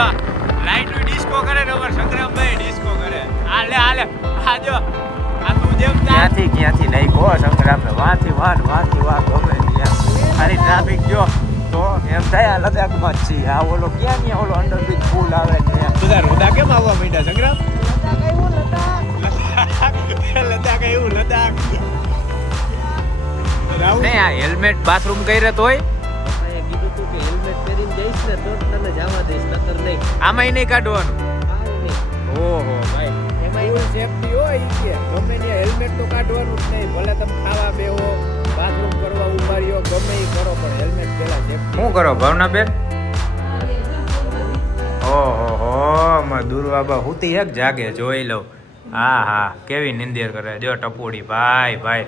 જો light disco કરે ને અમાર સંગ્રામભાઈ ડિસ્કો કરે. હાલે આ જો આ તું જેમ ક્યાંથી નાખ્યો સંગ્રામે વાંથી વાન ગમે ત્યાં ખાલી ટ્રાફિક જો તો એમ થાય આ લદાખમાં જ છીએ. આ ઓલો ક્યાં ને ઓલો અંડરબ્રિજ પુલ આવે ત્યાં બધા રોદા કેમ આવવા માંડ્યા સંગ્રામ? લદાખ એવું લદાખ નહીં. આ હેલ્મેટ બાથરૂમ કર્યા તોય કીધું તું કે હેલ્મેટ પહેરીને જઈશ ને તો તને જવા દઈશ, નકર નહીં. આમાંય નહીં કાઢવાનું. ઓહો ભાઈ એમાં એવું સેફટી હોય કે ગમે ત્યાં હેલ્મેટ તો કાઢવાનું જ નહીં. ભલે તમે ખાવા બેહો, બાથરૂમ કરવા ઉભા રહ્યો, ગમે એ કરો, પણ હેલ્મેટ પહેલા સેફટી. શું કરો ભાવનાબેન? ઓહો દુર્વાબા હુતી હેક જાગે જોઈ લઉં. હા કેવી નિંદર કરે જો ટપુડી. ભાઈ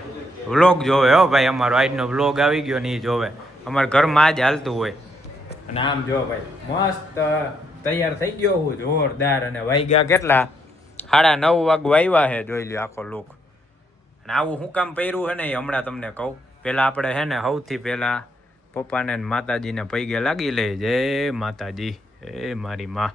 વ્લોગ જોવે હો ભાઈ. અમારો આજનો વ્લોગ આવી ગયો ને એ જોવે. અમારા ઘરમાં આજ હાલતું હોય. અને આમ જો ભાઈ મસ્ત તૈયાર થઈ ગયો હું જોરદાર. અને વાગ્યા કેટલા 9:30 વાગવા આવ્યા છે. જોઈ લ્યો આખો લુક. અને આવું શું કામ પહેર્યું છે ને એ હમણાં તમને કહું. પહેલાં આપણે છે ને સૌથી પહેલાં પપ્પાને માતાજીને પૈગે લાગી લઈએ. જય માતાજી, એ મારી માં.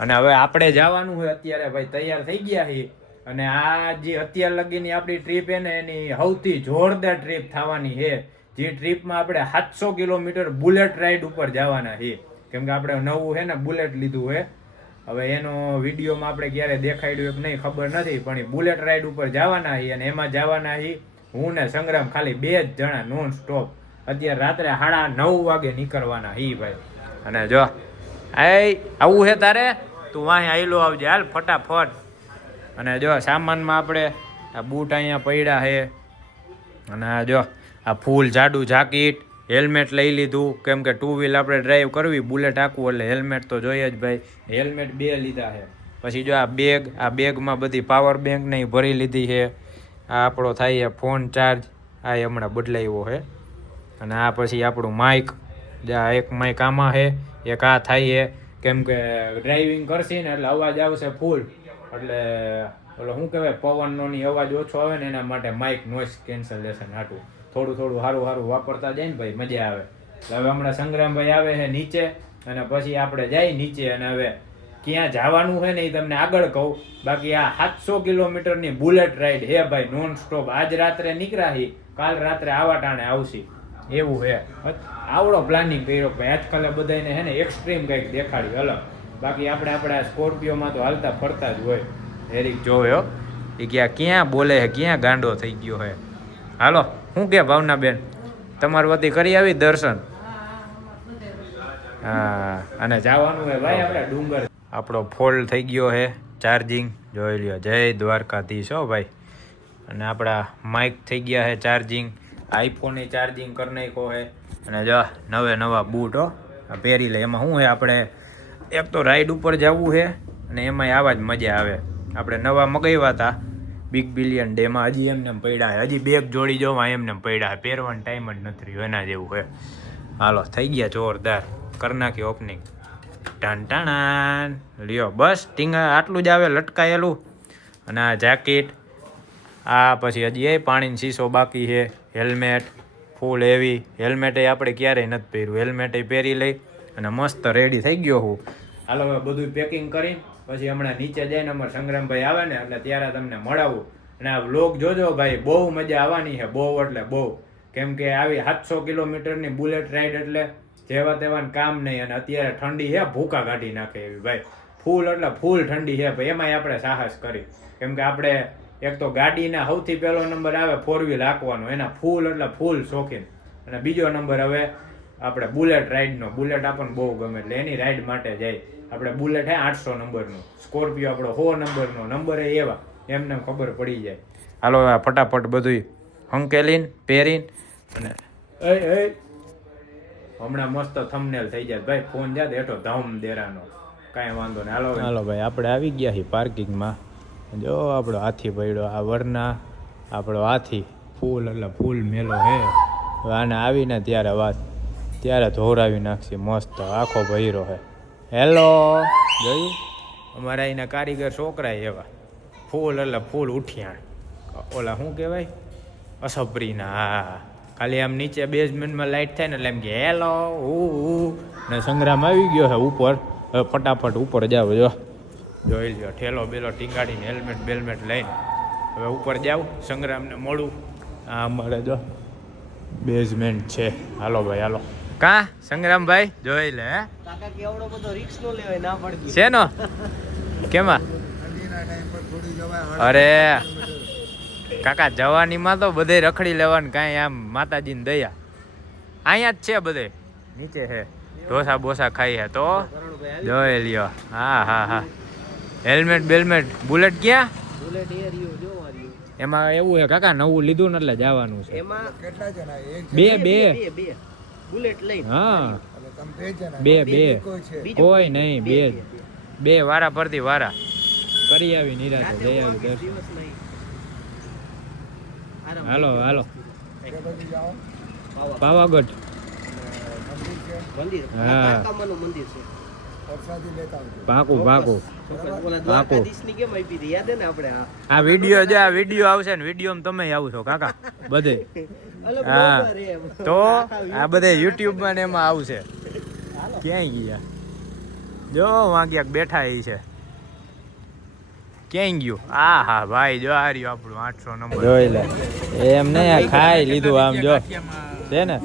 અને હવે આપણે જવાનું હોય અત્યારે ભાઈ તૈયાર થઈ ગયા છીએ. અને આ જે અત્યાર લગીની આપણી ટ્રીપ છે ને એની સૌથી જોરદાર ટ્રીપ થવાની છે. જે ટ્રીપમાં આપણે 700 કિલોમીટર બુલેટ રાઈડ ઉપર જવાના છીએ. કેમ કે આપણે નવું છે ને બુલેટ લીધું છે. હવે એનો વિડીયોમાં આપણે ક્યારે દેખાડ્યું કે નહીં ખબર નથી, પણ એ બુલેટ રાઈડ ઉપર જવાના છીએ. અને એમાં જવાના છીએ હું ને સંગ્રામ, ખાલી 2 જ જણા નોન સ્ટોપ. અત્યારે રાત્રે 9:30 વાગે નીકળવાના છીએ ભાઈ. અને જો આવું છે તારે તું વાંહે આયલો આવજે હાલ ફટાફટ. અને જો સામાનમાં આપણે આ બૂટ અહીંયા પડ્યા છે. અને આ જો આ ફૂલ જાડું જાકીટ, હેલ્મેટ લઈ લીધું. કેમ કે 2 વ્હીલ આપણે ડ્રાઈવ કરવી, બુલેટ આખવું એટલે હેલ્મેટ તો જોઈએ જ ભાઈ. હેલ્મેટ 2 લીધા છે. પછી જો આ બેગમાં બધી પાવર બેંક ને ભરી લીધી છે. આ આપણો થાય છે ફોન ચાર્જ, આ હમણાં બદલાવ્યો છે. અને આ પછી આપણું માઇક, એક માઇક આમાં છે, એક આ થાય છે. કેમ કે ડ્રાઇવિંગ કરશે ને એટલે અવાજ આવશે ફૂલ, એટલે ઓલો શું કહેવાય પવનનો ની અવાજ ઓછો આવે ને એના માટે માઇક નોઇસ કેન્સલેશન હાટું થોડું સારું વાપરતા જાય ને ભાઈ મજા આવે. એટલે હવે હમણાં સંગ્રામભાઈ આવે છે નીચે, અને પછી આપણે જાય નીચે. અને હવે ક્યાં જવાનું છે ને એ તમને આગળ કહું. બાકી આ 700 કિલોમીટરની બુલેટ રાઈડ હે ભાઈ નોન સ્ટોપ. આજ રાત્રે નીકળાશી, કાલ રાત્રે આવા ટાણે આવશી એવું છે. આવડો પ્લાનિંગ કર્યો ભાઈ. આજકાલ બધાને હે ને એક્સ્ટ્રીમ કંઈક દેખાડ્યું અલગ. બાકી આપણે સ્કોર્પિયોમાં તો હાલતા ફરતા જ હોય. હેરીક જોયો એ ક્યાં બોલે છે, ક્યાં ગાંડો થઈ ગયો છે. હાલો શું કે ભાવનાબેન, તમારી વતી કરી આવી દર્શન? હા. અને જવાનું છે ભાઈ આપણે ડુંગર. આપણો ફોલ થઈ ગયો છે ચાર્જિંગ, જોઈ લ્યો. જય દ્વારકાધીશ હો ભાઈ. અને આપણા માઇક થઈ ગયા છે ચાર્જિંગ, આઈફોન ચાર્જિંગ કરી નાખ્યો છે. અને જો નવા બૂટ હો આ પહેરી લે. એમાં શું છે આપણે એક તો રાઈડ ઉપર જવું છે, અને એમાંય આવા જ મજા આવે. આપણે નવા મગાવ્યા હતા બિગ બિલિયન ડેમાં, હજી એમને પડ્યા. હજી બેગ જોડી જોવા એમને પડ્યા. પહેરવાનો ટાઈમ જ નથી રહ્યો એના જેવું છે. હાલો થઈ ગયા જોરદાર. કરી નાખી ઓપનિંગ. ટાણ લ્યો બસ ટીંગા આટલું જ આવે લટકાયેલું. અને આ જેકેટ, આ પછી હજી એ પાણીની શીશો બાકી છે. હેલ્મેટ ફૂલ હેવી. હેલ્મેટ આપણે ક્યારેય નથી પહેર્યું. હેલ્મેટ પહેરી લઈ અને મસ્ત રેડી થઈ ગયો હું. હાલો હવે બધું પેકિંગ કરી પછી હમણાં નીચે જઈને અમારે સંગ્રામભાઈ આવે ને એટલે ત્યારે તમને મળાવું. અને આ વ્લોગ જોજો ભાઈ, બહુ મજા આવવાની છે. બહુ એટલે બહુ. કેમ કે આવી 700 કિલોમીટરની બુલેટ રાઈડ એટલે જેવા તેવાનું કામ નહીં. અને અત્યારે ઠંડી છે, ભૂકા કાઢી નાખે એવી ભાઈ. ફૂલ એટલે ફૂલ ઠંડી છે ભાઈ. એમાંય આપણે સાહસ કરી. કેમ કે આપણે એક તો ગાડીના સૌથી પહેલો નંબર આવે 4 વ્હીલ હાંકવાનો, એના ફૂલ એટલે ફૂલ શોખીન. અને બીજો નંબર હવે આપણે બુલેટ રાઈડનો. બુલેટ આપણને બહુ ગમે એટલે એની રાઈડ માટે જાય. આપણે બુલેટ હે 800 નંબરનું, સ્કોર્પિયો આપણો 100 નંબરનો. નંબર એવા એમને ખબર પડી જાય. હાલો ફટાફટ બધું હંકેલીને પહેરીને. અને હમણાં મસ્ત થંબનેલ થઈ જાય ભાઈ. ફોન જાત હેઠો ધમ દેરાનો, કાંઈ વાંધો નહીં. હાલો ભાઈ આપણે આવી ગયા છીએ પાર્કિંગમાં. જો આપણો હાથી પડ્યો, આ વરના આપણો હાથી ફૂલ એટલે ફૂલ મેલો હે. આને આવીને ત્યારે ધોરાવી નાખશે મસ્ત. આખો ભૈરો હે. હેલો જોયું અમારા અહીંના કારીગર છોકરા એવા ફૂલ એટલે ફૂલ ઉઠ્યા. ઓલા શું કહેવાય અસપરીના. હા ખાલી આમ નીચે બેઝમેન્ટમાં લાઇટ થાય ને એટલે એમ કે હેલો ને સંગ્રામ આવી ગયો છે ઉપર. હવે ફટાફટ ઉપર જાવ. જોઈ લ્યો ઠેલો બેલો ટીંગાડીને હેલ્મેટ બેલ્મેટ લઈને હવે ઉપર જાવ. સંગ્રામને મળું. આ અમારે જો બેઝમેન્ટ છે. હાલો ભાઈ હાલો. કા સંગ્રામભાઈ જોઈ લે. હે કાકા કેવડો બધો રિસ્ક નો લેવાય ના પડતી છે નો કેમાં અરે કાકા જવાનીમાં તો બધે રખડી લેવાનું કાંઈ આમ માતાજીની દયા અહીંયા જ છે બધે નીચે છે ઢોસા બોસા ખાઈ હે તો જોઈ લ્યો. હા હેલ્મેટ બેલ્મેટ બુલેટ ક્યાં બુલેટ એ રહ્યો જો માર્યો એમાં એવું છે કાકા નવું લીધું ને એટલે જવાનું છે. એમાં કેટલા જણા બે બુલેટ લઈને હા બે કોઈ નહીં બે વારા પરથી વારા કરી આવી નિરાતે જઈ આવી દર્શન. હાલો પાવાગઢ મંદિર હા કાકામાનું મંદિર છે. પાકું દ્વારકાધીશની કેમ આપી હતી યાદ હે ને આપણે આ વિડીયો આવશે ને વિડીયો તમે આવશો કાકા બધે. હા તો આ બધે યુટ્યુબ માં ને એમાં આવશે. ક્યાંય ગયા જો વાં ક્યાંક બેઠા એ છે. ક્યાંય ગયું? હા ભાઈ જો આ રહ્યું આપણું 800 નંબર જોઈ લે. એમ નહીં ખાઈ લીધું આમ જો છે ને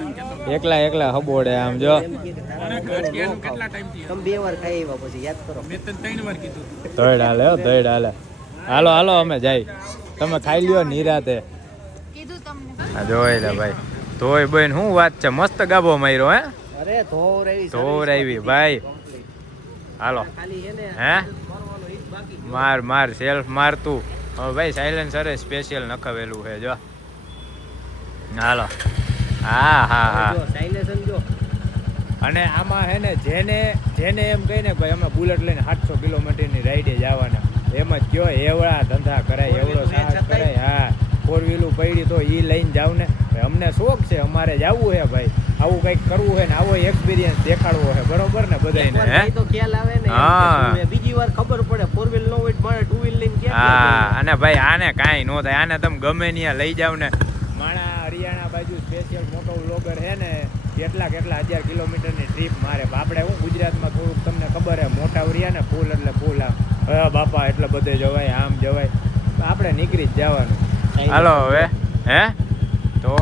એકલા હબોડે આમ જો. તમે 2 વાર ખાઈ આવ્યા પછી યાદ કરો. મેં તને 3 વાર કીધું. ધોઈડ હાલે. હાલો અમે જાય. તમે ખાઈ લ્યો નિરાતે. કીધું તમને. આ જોઈ લે ભાઈ. તોય બેન શું વાત છે મસ્ત ગાભો માર્યો હે. અરે ધોરાવી ભાઈ. હાલો ખાલી છે ને હે મારવાનો હિત બાકી માર સેલ્ફ માર તું. હવે ભાઈ સાયલેન્સર સ્પેશિયલ નખાવેલું છે જો. હાલો હા જો સાયલેન્સન જો. અને આમાં હે ને જેને એમ કહે ને ભાઈ અમે બુલેટ લઈને 700 કિલોમીટરની રાઈડે જવાના એમ જ કયો એવડા ધંધા કરાય એવડો સાહસ કરાય. હા 4-wheeler પડી તો એ લઈને જાવ ને અમને શોખ છે અમારે જવું છે ભાઈ. આવું કંઈક કરવું છે ને આવો એક્સપિરિયન્સ દેખાડવો છે બરોબર ને બધાને હે. તો ખ્યાલ આવે ને હા. બીજી વાર ખબર પડે 4-wheeler નો હોય મારે 2-wheeler લઈને ક્યાં હા અને ભાઈ આને કાંઈ ન થાય. આને તમે ગમે ત્યાં લઈ જાવ ને માણા હરિયાણા બાજુ સ્પેશિયલ મોટો વ્લોગર છે ને કેટલા 1000 કિલોમીટરની ટ્રીપ મારે. આપણે હું ગુજરાતમાં થોડુંક તમને ખબર છે મોટા ઉરિયા ને ફૂલ એટલે ફૂલ આમ હવે બાપા એટલે બધે જવાય આમ જવાય આપણે નીકળી જ જવાનું. હાલો હવે હે તો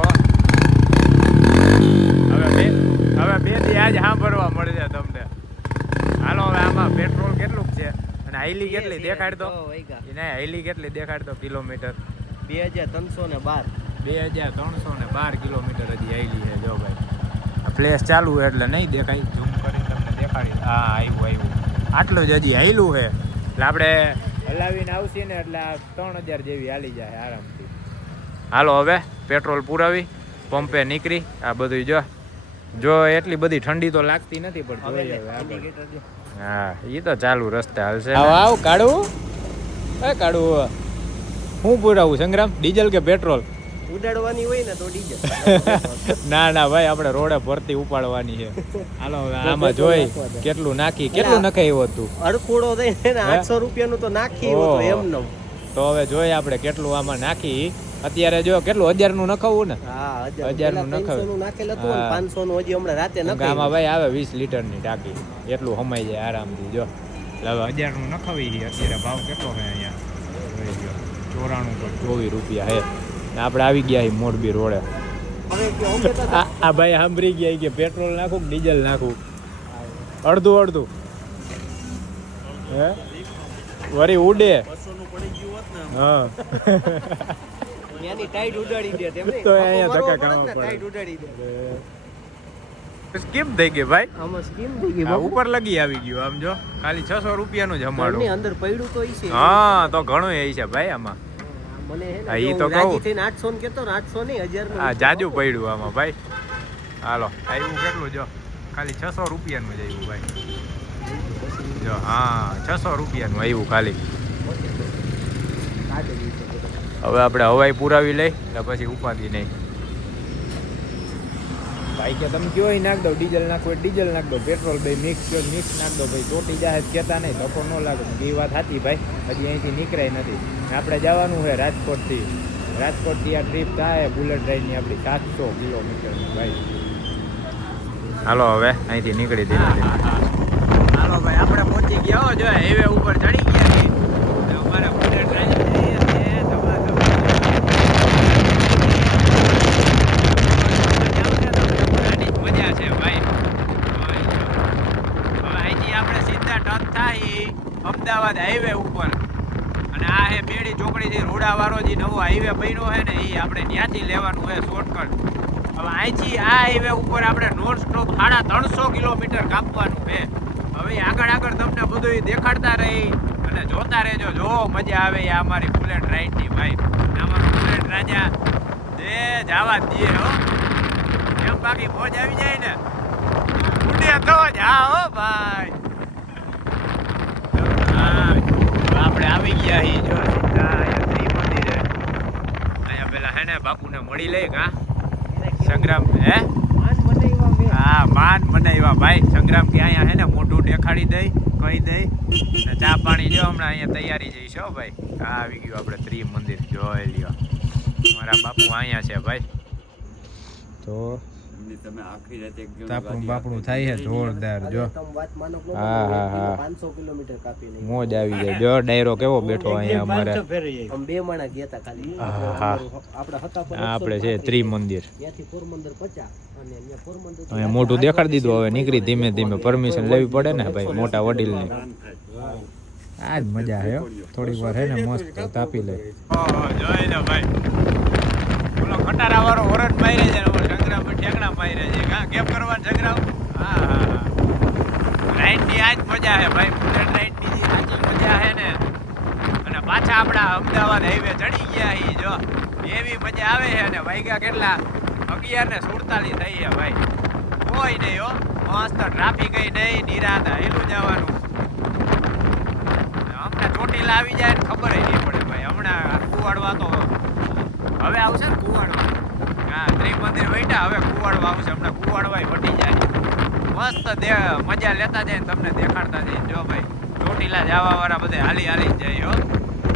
હવે બે દી આજ સાંભળવા મળશે તમને. હાલો હવે આમાં પેટ્રોલ કેટલું છે અને હાઈલી કેટલી દેખાડતો એને હાઈલી કેટલી દેખાડતો કિલોમીટર 2312 કિલોમીટર હજી હાઈલી છે જો ભાઈ. ફ્લેશ ચાલુ છે એટલે નહીં દેખાય ઝૂમ કરીને તમને દેખાડી. હા આવ્યું આટલું જ હજી હાઈલું છે એટલે આપણે હલાવીને આવશે ને એટલે 3000 જેવી હાલી જાય આરામથી. હાલો હવે પેટ્રોલ પુરાવી પંપે નીકળી. આ બધું જો એટલી બધી ઠંડી તો લાગતી નથી પણ હા એ તો ચાલુ રસ્તે હાલશે. આવ કાઢું હું પુરાવું સંગ્રામ ડીઝલ કે પેટ્રોલ? ઉડાડવાની હોય ને તો ડીઝલ. ના ભાઈ આપણે રોડે ભરતી ઉપાડવાની છે. હાલો આમાં જોઈ કેટલું નખાયું હતું. અડખોડો થઈને 800 રૂપિયાનું તો નાખી એમ ન તો હવે જોઈએ આપણે કેટલું આમાં નાખી. અત્યારે જો કેટલું 1000 નું નખાવું ને. હા 1000 નું નખાવું નાખેલ હતું 500 નું હજી હમણાં રાતે નખાવ્યું. આમાં ભાઈ આવે 20 લીટરની ટાંકી એટલું હમાઈ જાય આરામથી જો. એટલે હવે 1000 નું નખાવી છે. અત્યારે ભાવ કેટલો છે અહીંયા જોઈ ગયો 94 રૂપિયા હે. આપણે આવી ગયા મોરબી રોડે. આ ભાઈ સાંભળી ગયા કે પેટ્રોલ નાખું કે ડીઝલ નાખું અડધું હે વરી ઉડે. હા એની ટાઈટ ઉડાડી દે તેમને તો અહીંયા ધક્કા ખાવા પડે. ટાઈટ ઉડાડી દે. સ્કીમ થઈ ગઈ ભાઈ. આમાં સ્કીમ થઈ ગઈ આ ઉપર લગી આવી ગયું આમ જો ખાલી 600 રૂપિયાનું જ હમાડું. ની અંદર પડ્યું તો ઈ છે. હા તો ઘણું એ છે ભાઈ આમાં. મને હે હા, ને ઈ તો તો રાજી કહું. થઈને 800 ને કેતો ને 800 નહીં 1000 નું. આ જાજુ પડ્યું આમાં ભાઈ. હાલો આવ્યું કેટલું જો ખાલી 600 રૂપિયાનું જ આવ્યું ભાઈ. જો હા 600 રૂપિયાનું આવ્યું ખાલી. હવે આપણે હવાઈ પુરાવી લઈ એટલે પછી ઉપાધી નહીં. ભાઈ કે તમે કયો નાખ દો ડીઝલ નાખો ડીઝલ નાખ દો પેટ્રોલ ભાઈ મિક્સ નાખ દો ભાઈ ચોટી જાય કહેતા નહીં ધક્કો ન લાગે. એ વાત સાચી ભાઈ હજી અહીંથી નીકળાય નથી. આપણે જવાનું છે રાજકોટથી આ ટ્રીપ થાય બુલેટ રાઈડની આપણી 700 કિલોમીટરની ભાઈ. હાલો હવે અહીંથી નીકળી ધીમે ધીમે. હાલો ભાઈ આપણે પહોંચી ગયા હો જો હાઈવે ઉપર ચડી ગયા છીએ અને અમારા બુલેટ રાઈડ જઈએ છે ધમાધમ. આની જ મજા છે ભાઈ. હવે અહીંથી આપણે સીધા ટચ થાય અમદાવાદ હાઈવે ઉપર અને આ હે બેડી ચોકડીથી રોડાવાળો જે નવો હાઈવે બન્યો છે ને એ આપણે ત્યાંથી લેવાનું છે શોર્ટકટ. હવે અહીંથી આ હાઈવે ઉપર આપણે નોન સ્ટોપ 350 કિલોમીટર કાપવાનું છે. હવે આગળ આગળ તમને બધું દેખાડતા રહી અને જોતા રહેજો. જો મજા આવે આ અમારી બુલેટ રાઈડની ભાઈ. અમારો બુલેટ રાજા દે જવા દે હો એમ બાકી મોજ આવી જાય ને ઉડે તો જ હા હો ભાઈ. આપણે આવી ગયા હી જો સીધા અહીંયા ત્રિમંદિરે. અહીંયા પેલા હે ને બાપુને મળી લઈ કા સંગ્રામ હે હા માન બનાવ્યા ભાઈ. સંગ્રામ કે અહીંયા હે ને મોઢું દેખાડી દઈ કહી દઈ ને ચા પાણી જો હમણાં અહીંયા તૈયારી જઈશ હો ભાઈ. આ આવી ગયું આપણે ત્રિમંદિર જોઈ લ્યો. મારા બાપુ અહીંયા છે ભાઈ. તો તાપણું બાપણું થાય છે જોરદાર જો. હા હા હા 500 કિલોમીટર કાપી મોજ આવી જાય જો. ડાયરો કેવો બેઠો અહીંયા અમારે. બે માણા ગયા હતા ખાલી. આપણે છે ત્રિમંદિર. ત્યાંથી પોરબંદર 50 અને અહીંયા પોરબંદર અહીંયા મોટું દેખાડી દીધું. હવે નીકળી ધીમે ધીમે પરમિશન લેવી પડે ને ભાઈ મોટા વડીલની. આ જ મજા છે થોડીક વાર હે ને મસ્ત તાપી લે. જોઈ લે ભાઈ બોલો ખટારા વાળો ઓરન મારે છે સંગ્રામ ઠેકડા મારે છે કા કેમ કરવાનું સંગ્રામ. હા હા હા રાઈડ ની આ જ મજા છે ભાઈ. બુલેટ રાઈડ ની સાચી મજા છે ને. અને પાછા આપણા અમદાવાદ હાઈવે ચડી ગયા ઈ જો એવી મજા આવે છે. અને વાગ્યા કેટલા 11:47 થઈ છે ભાઈ. કોઈ નહીં હો મસ્ત ટ્રાફિક નહીં નિરાંત હેલું જવાનું. હમણાં ચોટીલા આવી જાય ને ખબર નહીં પડે ભાઈ. હમણાં કુવાડવા તો હવે આવશે ને કુવાડવા. હા ત્રિમંદિર બેઠા હવે કુવાડવા આવશે. હમણાં કુવાડવા વટી જાય મસ્ત મજા લેતા જાય ને તમને દેખાડતા જાય. જો ભાઈ ચોટીલા જવા વાળા બધે હાલી હાલી જ જાય હો.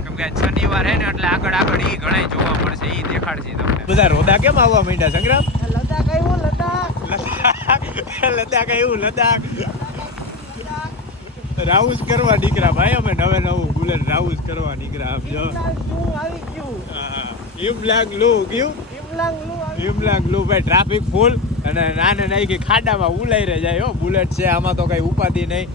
કેમ કે શનિવાર હે ને એટલે આગળ આગળ ઈ ઘણા જોવા મળશે. ઈ દેખાડશે તમને. બધા રોદા કેમ આવવા માંડ્યા સંગ્રામ? લદ્દાખ આવ્યું લદ્દાખ લદ્દાખ આવ્યું લદ્દાખ રાઉસ કરવા નીકળ્યા ભાઈ. અમે નવું બુલેટ રાઉસ કરવા નીકળ્યા. આમ જો આવી ગયું હિમલાંગ લું ગયું હિમલાંગ લું ભાઈ. ટ્રાફિક ફૂલ અને નાને નહીં કે ખાડામાં ઉલાઈ રહે જાય હો. બુલેટ છે આમાં તો કઈ ઉપાધિ નહીં.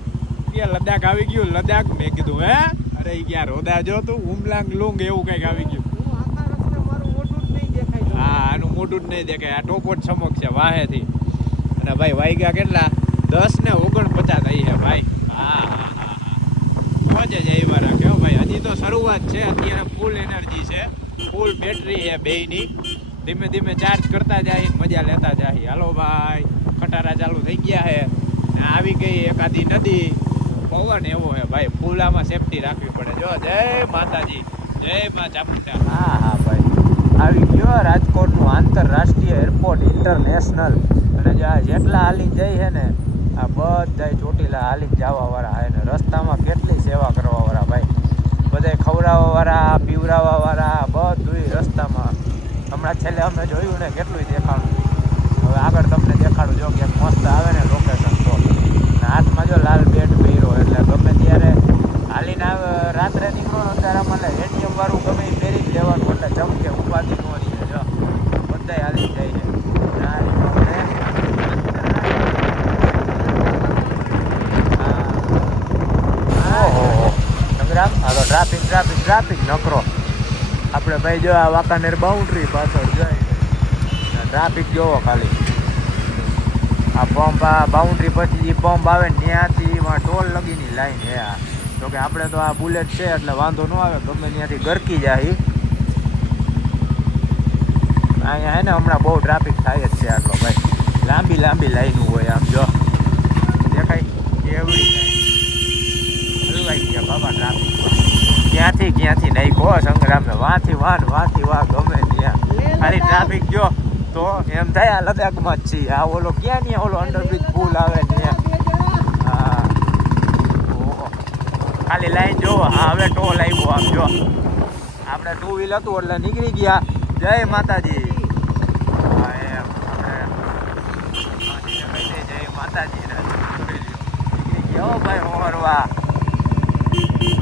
કે લદ્દાખ આવી ગયું લદ્દાખ. મેં કીધું હે અરે ક્યાં રોદા જો તું ઉમલાંગ લુંગ એવું કઈક આવી ગયું. હા આનું મોઢું જ નહીં દેખાય. આ ટોપોટ ચમક છે વાહેથી. અને ભાઈ વાગ્યા કેટલા 10:49 થઈ છે ભાઈ. હા હા હા પહોંચે જ આવ્યા રાખે ભાઈ. હજી તો શરૂઆત છે. અત્યારે ફૂલ એનર્જી છે ફૂલ બેટરી છે બેયની. ધીમે ધીમે ચાર્જ કરતા જાય મજા લેતા જાય. હાલો ભાઈ ખટારા ચાલુ થઈ ગયા છે ને આવી ગઈ એકાદી નદી. પવન એવો છે ભાઈ ફૂલ આમાં સેફટી રાખવી પડે. જો જય માતાજી જય મા ચામુંડા. હા હા ભાઈ આવી ગયો રાજકોટનું આંતરરાષ્ટ્રીય એરપોર્ટ ઇન્ટરનેશનલ. અને જેટલા હાલી જાય છે ને આ બધા ચોટીલા હાલી જવા વાળા છે ને. રસ્તામાં કેટલી સેવા કરવા વાળા ભાઈ. બધા ખવડાવવા વાળા પીવડાવવા વાળા બધું રસ્તામાં. હમણાં છેલ્લે અમે જોયું ને કેટલું દેખાડું. હવે આગળ તમને દેખાડું જો ક્યાંક મસ્ત આવે ને લોકેશન તો. હાથમાં જો લાલ બેટ પહેર્યો એટલે ગમે ત્યારે હાલીને આવે. રાત્રે નીકળો ને અંધારામાં એટીએમ વાળું ગમે એ પહેરી જ લેવાનું એટલે ચમકે ઉપાધિ ન રહે. જો બધા હાલી જાય છે. સંગ્રામ આ તો ટ્રાફિક નકરો. આપણે ભાઈ જો આ વાંકાનેર બાઉન્ડ્રી પાછળ જાય ટ્રાફિક જોવો ખાલી. આ પંપ આ બાઉન્ડ્રી પછી જે પંપ આવે ને ત્યાંથી ટોલ લગીની લાઈન હે આ. તો કે આપણે તો આ બુલેટ છે એટલે વાંધો ન આવે ગમે ત્યાંથી ગરકી જાય. અહીંયા હે ને હમણાં બહુ ટ્રાફિક થાય જ છે આટલો ભાઈ. લાંબી લાઈન હોય આમ જો દેખાય એવડી લાઈન ગયા બાબા ટ્રાફિક. ક્યાંથી નહીં કહો સંગ્રામે વાંથી વાહ ગમે ત્યાં ખાલી ટ્રાફિક જો તો એમ થાય આ લદ્દાખમાં જ છીએ. આ ઓલો ક્યાં નહીં ઓલો અંડરબ્રિજ પુલ આવે ત્યાં. હા ખાલી લાઈન જોવો. હા હવે ટોલ આવ્યો આમ જો. આપણે 2 વ્હીલ હતું એટલે નીકળી ગયા. જય માતાજી. હા એમ આપણે જય માતાજી નીકળી ગયા ઓ ભાઈ મોહરવા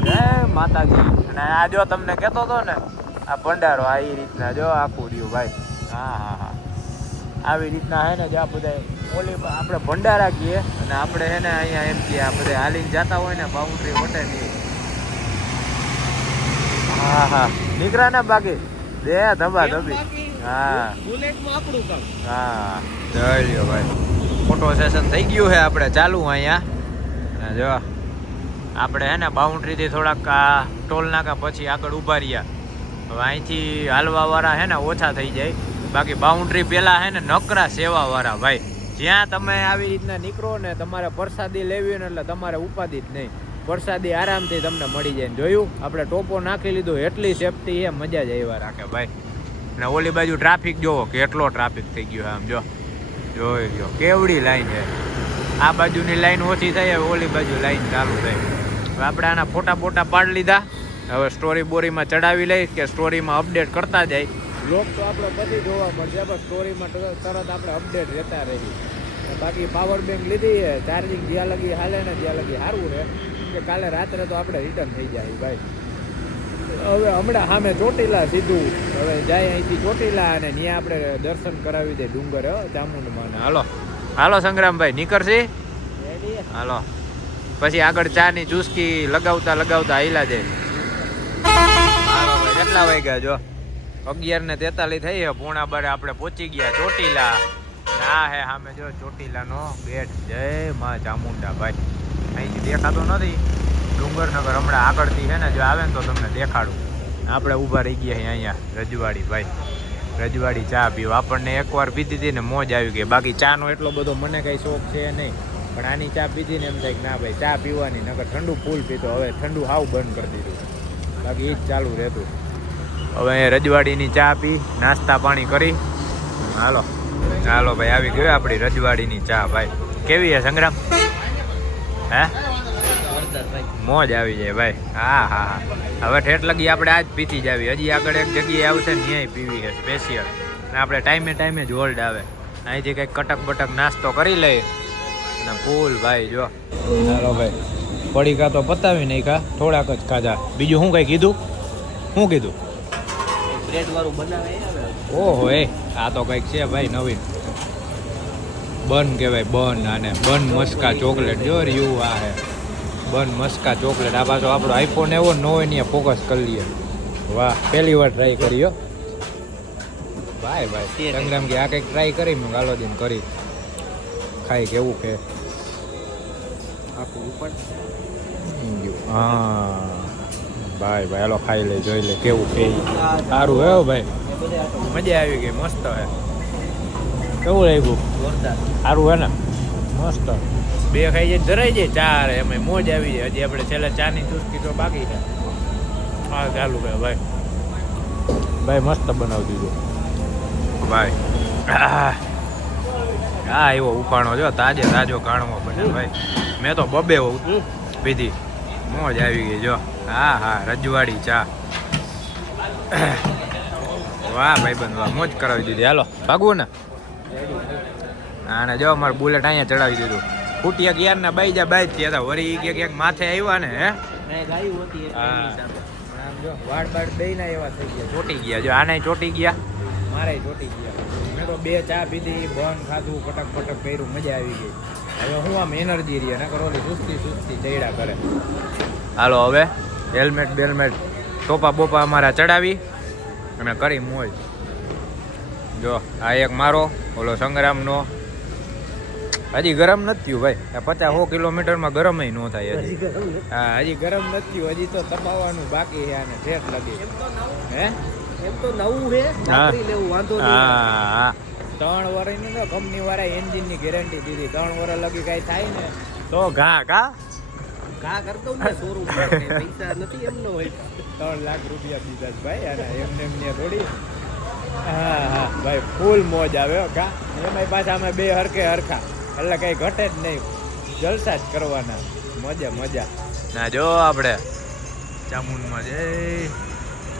જય માતાજી. અને આ જો તમને કહેતો હતો ને આ ભંડારો આ એ રીતના જો આખું રહ્યું ભાઈ. હા આવી રીતના હે ને જો આ બધા ઓલી આપણે ભંડારા કહીએ અને આપણે હે ને અહીંયા એમ કહીએ આ બધા હાલીને જતા હોય ને બાઉન્ડ્રી વટે નહીં. હા નીકળ્યા ને બાકી દે ધબા ધબી. હા બુલેટમાં આપણું કામ. હા જય ભાઈ ફોટો સેશન થઈ ગયું છે આપણે ચાલુ અહીંયા. અને જો આપણે હે ને બાઉન્ડ્રીથી થોડાક આ ટોલ નાકા પછી આગળ ઊભા રહ્યા. હવે અહીંથી હાલવાવાળા હે ને ઓછા થઈ જાય. બાકી બાઉન્ડ્રી પહેલાં હે ને નકરા સેવાવાળા ભાઈ. જ્યાં તમે આવી રીતના નીકળો ને તમારે પ્રસાદી લેવી હોય ને એટલે તમારે ઉપાધિ જ નહીં. પ્રસાદી આરામથી તમને મળી જાય. જોયું આપણે ટોપો નાખી લીધો એટલી સેફટી છે મજા જ આવ્યા રાખે ભાઈ. અને ઓલી બાજુ ટ્રાફિક જોવો કેટલો ટ્રાફિક થઈ ગયો આમ જો જોઈ લ્યો કેવડી લાઈન છે. આ બાજુની લાઈન ઓછી થઈ હવે ઓલી બાજુ લાઈન ચાલુ થઈ. હવે આપણે આના ફોટા પાડી લીધા. હવે સ્ટોરી બોરીમાં ચડાવી લઈ કે સ્ટોરીમાં અપડેટ કરતા જાય. બ્લોગ તો આપણે બધી જોવા મળશે પણ સ્ટોરીમાં તરત આપણે અપડેટ રહેતા રહીએ. બાકી પાવર બેંક લીધી છે ચાર્જિંગ જ્યાં લગી હાલે ને ત્યાં લગી સારું રહે કે કાલે રાત્રે તો આપણે રિટર્ન થઈ જાય ભાઈ. હવે હમણાં સામે ચોટીલા સીધું હવે જાય અહીંથી ચોટીલા અને ત્યાં આપણે દર્શન કરાવી દે ડુંગર ચામુંડમાં. હાલો સંગ્રામભાઈ નીકળશે હાલો પછી આગળ ચાની ચુસ્કી લગાવતા હાઈલા જાય. હાલો ભાઈ કેટલા વાગ્યા જો 11:43 થઈ છે. 11:45 આપણે પહોંચી ગયા ચોટીલા. આ હે સામે જો ચોટીલાનો ગેટ. જય માં ચામુંડા ભાઈ. અહીંથી દેખાતો નથી ડુંગરનગર. હમણાં આગળથી છે ને જો આવે ને તો તમને દેખાડું. આપણે ઊભા રહી ગયા અહીંયા રજવાડી ભાઈ. રજવાડી ચા પીવા આપણને એકવાર પીધી હતી ને મોજ આવી ગઈ. બાકી ચાનો એટલો બધો મને કંઈ શોખ છે નહીં પણ આની ચા પીધી ને એમ થાય કે ના ભાઈ ચા પીવાની. નકર ઠંડુ ફૂલ પીતો હવે ઠંડુ હાવ બંધ કરી દીધું. બાકી એ જ ચાલુ રહેતું. હવે અહીંયા રજવાડીની ચા પી નાસ્તા પાણી કરી હાલો ભાઈ આવી ગયો આપણી રજવાડીની ચા ભાઈ. કેવી છે સંગ્રામ? હે મોજ આવી જાય ભાઈ. હા હવે ઠેઠ લગી આપણે આજ પીતી જ આવી. હજી આગળ એક જગ્યાએ આવશે ને ત્યાંય પીવી છે સ્પેશિયલ. અને આપણે ટાઈમે જ હોલ્ડ આવે. અહીંથી કંઈક કટક બટક નાસ્તો કરી લઈએ અને ફૂલ ભાઈ જો. હાલો ભાઈ પડીકા તો પતાવી નાખ્યા થોડાક જ ખાધા. બીજું શું કંઈ કીધું? શું કીધું? બ્રેડ વાળું બનાવે ઓહો આ તો કંઈક છે ભાઈ નવીન. બન કહેવાય બન. આને બન મસ્કા ચોકલેટ જો રહ્યું. આ હે બન મસ્કા ચોકલેટ. આ પાછો આપણો આઈફોન એવો ન હોય ને ફોકસ કરી લઈએ. વાહ પહેલી વાર ટ્રાય કર્યો ભાઈ. સંગ્રામ કે આ કંઈક ટ્રાય કરી મેં ગાલો દિન કરી ખાઈ કેવું કે આખું ઉપર. હા ભાઈ હાલો ખાઈ લે જોઈ લે કેવું કે સારું હે ભાઈ. મજા આવી ગઈ મસ્ત હે. કેવું લાગ્યું? જોરદાર સારું હે ને મસ્ત. બે ખાઈ જાય ધરાઈ જાય ચાર એમાં મોજ આવી જાય. હજી આપણે છેલ્લે ચાની ચુસ્કી તો બાકી છે. હા ચાલુ ભાઈ મસ્ત બનાવી દીધું ભાઈ. હા એવો ઉફાણો જો તાજો કાણવો બને ભાઈ. મેં તો બબે પીધી મોજ આવી ગઈ જો. હા રજવાડી ચા. વાહ ભાઈ બંધ વાહ મોજ કરાવી દીધી. હાલો ભાગવું ને આને જો અમારે બુલેટ અહીંયા ચડાવી દીધું. ફૂટિયા ગયા ને બાઈ થયા હતા વળી ક્યાંક માથે આવ્યા ને હે જો વાડ બે ના એવા થઈ ગયા ચોટી ગયા. જો આને ચોટી ગયા મારે ચોટી ગયા. મેં તો 2 ચા પીધી બન ખાધું પટક કર્યું મજા આવી ગઈ. હવે હું આમ એનર્જી રહી નકર ઓલી સુસ્તી ચડ્યા કરે. હાલો હવે હેલ્મેટ ટોપા બોપા અમારા ચડાવી અને કરી મોજ. જો આ એક મારો ઓલો સંગ્રામનો. હજી ગરમ નથી થયું ભાઈ. 50-100 કિલોમીટરમાં ગરમ ન થાય હજી. હા હજી ગરમ નથી થયું. હજી તો તપાવવાનું બાકી છે આને ઠેઠ લગી. હે એમ તો નવું છે વાપરી લેવું વાંધો નહીં. હા 3 વર્ષની તો કંપની વાળા એન્જિનની ગેરંટી દીધી. 3 વર્ષ લગી કાંઈ થાય ને તો ઘા ઘા કરતો ને શોરૂમ પૈસા નથી એમનો હોય. 3 લાખ રૂપિયા દીધા ભાઈ આના એમને થોડી. હા ભાઈ ફૂલ મોજ આવે કા. એમાંય પાછા અમે 2 હરખા એટલે કઈ ઘટે જ નહીં. જલસા જ કરવાના મજા. ના જો આપણે ચામુંડમાં જઈ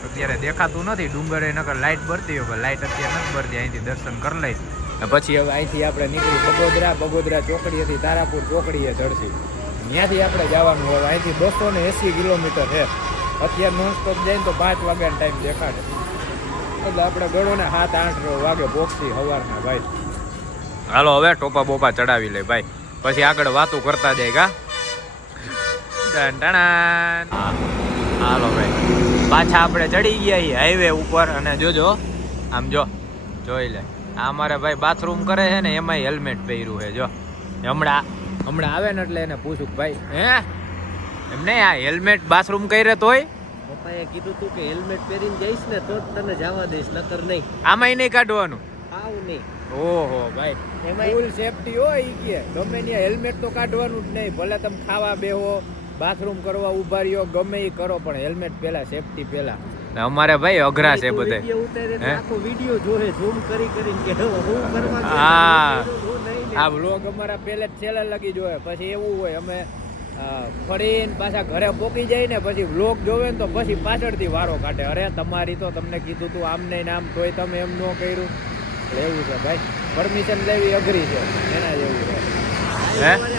અત્યારે દેખાતું નથી ડુંગરે નકર લાઇટ બરતી હોય. લાઇટ અત્યારે નથી બરતી. અહીંથી દર્શન કરી લઈ પછી હવે અહીંથી આપણે નીકળી બગોદરા ચોકડી હતી તારાપુર ચોકડીએ ચડશી. ત્યાંથી આપણે જવાનું હોય અહીંથી 280 કિલોમીટર છે. અત્યારે નોનસ્ટોપ જાય ને તો 5 વાગ્યાનો ટાઈમ દેખાડે એટલે આપણે ગણો ને 7-8 વાગે પહોંચી સવારના ભાઈ. હાલો હવે ટોપા બોપા ચડાવી લે ભાઈ, પછી આગળ વાતું કરતા જાય કા. હાલો ભાઈ પાછા આપણે ચડી ગયા છીએ હાઈવે ઉપર. અને જોજો આમ જોઈ લે, આ અમારે ભાઈ બાથરૂમ કરે છે ને એમાંય હેલ્મેટ પહેર્યું છે. જો હમણાં આવે ને એટલે એને પૂછું કે ભાઈ હે એમને આ હેલ્મેટ બાથરૂમ કરે તોય પપ્પાએ કીધું તું કે હેલ્મેટ પહેરીને જઈશ ને તો જ તને જવા દઈશ, નકર નહીં. આમાંય નહીં કાઢવાનું. આવું નહીં. ઓહો ભાઈ એમાં ફૂલ સેફટી હોય ઈ કે ગમે ત્યાં હેલ્મેટ તો કાઢવાનું જ નહીં. ભલે તમે ખાવા બેહો, બાથરૂમ કરવા ઉભા રહ્યો, ગમે એ કરો પણ હેલ્મેટ પહેલા, સેફટી પહેલા. અમારે ભાઈ અઘરા છે બધે. વિડિયો ઉતારે તો આખો વિડિયો જોહે ઝૂમ કરીને કે હું કરવા હા. આ વ્લોગ અમારા પહેલે છેલ્લે લગી જોવે. પછી એવું હોય અમે ફરીને પાછા ઘરે પોકી જાય ને પછી વ્લોગ જોવે ને તો પછી પાછળથી વારો કાઢે, અરે તમારી તો તમને કીધું તું આમ નહીં આમ, તોય તમે એમ ન કર્યું. એવું છે ભાઈ, પરમિશન લેવી અઘરી છે એના જેવું છે.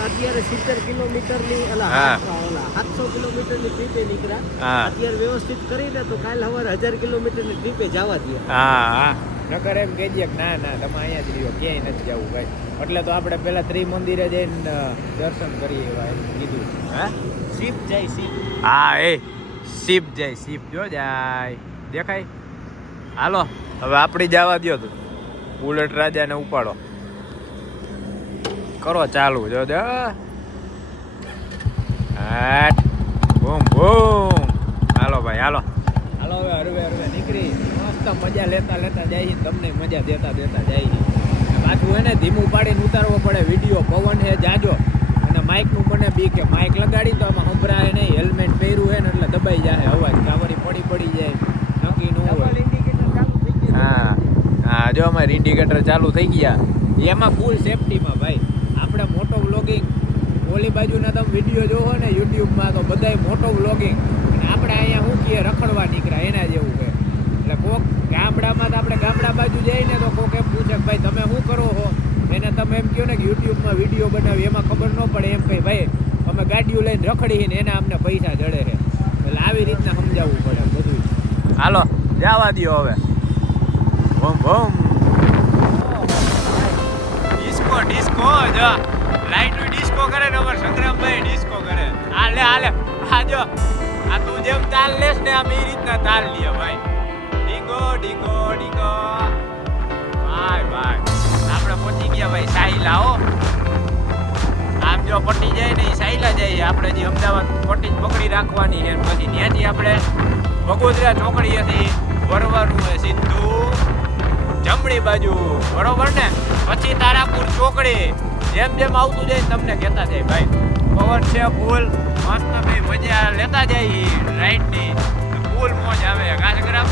અત્યારે 70 કિલોમીટરની 700 કિલોમીટરની ટ્રીપે નીકળ્યા. અત્યારે વ્યવસ્થિત કરીને તો કાલ સવારે 1000 કિલોમીટરની ટ્રીપે જવા દે. હા નકર એમ કહીએ કે ના તમે અહીંયા જ રહ્યો, ક્યાંય નથી જવું ભાઈ. એટલે તો આપણે પેલા ત્રિમંદિરે જઈને દર્શન કરીએ એવા એમ કીધું. શિપ જાય શિપ. હા એ શિપ જાય, શિપ જો જાય દેખાય. હાલો હવે આપણી જવા દો તું, બુલેટ રાજાને ઉપાડો, કરો ચાલુ. જો બૂમ બૂમ. હાલો ભાઈ હાલો હવે હરવે નીકળી મસ્ત મજા લેતા જાય છે, તમને મજા દેતા જાય છે. પાછું એને ધીમું પાડીને ઉતારવો પડે વિડીયો, પવન છે જાજો અને માઇકનું મને બી કે માઇક લગાડી તો આમાં સંભળાય નહીં. હેલ્મેટ પહેર્યું છે ને એટલે દબાઈ જાય અવાજ, કાવરી પડી જાય નક્કી ન હોય. હા જો અમારે ઇન્ડિકેટર ચાલુ થઈ ગયા. એમાં ફૂલ સેફટીમાં ભાઈ. આપણે મોટો વ્લોગિંગ, ઓલી બાજુના તમે વિડીયો જોવો ને યુટ્યુબમાં તો બધાય મોટો વ્લોગિંગ, અને આપણે અહીંયા શું કહીએ રખડવા નીકળ્યા એના જેવું છે. એટલે કોક ગામડામાં તો આપણે ગામડા બાજુ જઈને તો કોક એમ પૂછે કે ભાઈ તમે શું કરો છો, એને તમે એમ કહો ને કે યુટ્યુબમાં વિડીયો બનાવી, એમાં ખબર ન પડે એમ કહી ભાઈ અમે ગાડીઓ લઈને રખડીને એના અમને પૈસા જડે છે. એટલે આવી રીતના સમજાવવું પડે બધું. હાલો જવા દો હવે. બમ બમ ડિસ્કો જો લાઈટ ડિસ્કો કરે ને અમાર સંગ્રામભાઈ ડિસ્કો કરે. હાલે આ જો આ તું જેમ તાલ લેસ ને આમ એ રીતના તાલ લ્યો ભાઈ. ડીગો ભાઈ આપણે પહોંચી ગયા ભાઈ સાહિલા. હો આમ જો પટી જાય ને એ સાહિલા જાય. આપણે જે અમદાવાદ પટ્ટી પકડી રાખવાની છે, પછી ત્યાંથી આપણે બગોદરા ચોકડીએથી વરવાનું હોય સીધું જમણી બાજુ, બરોબર ને? પછી તારાપુર ચોકડી. જેમ આવતું જાય તમને કહેતા જાય ભાઈ. પવન છે ફૂલ મસ્ત ભાઈ, મજા લેતા જાય રાઈડની ફૂલ મોજ આવે. ગાજગ્રામ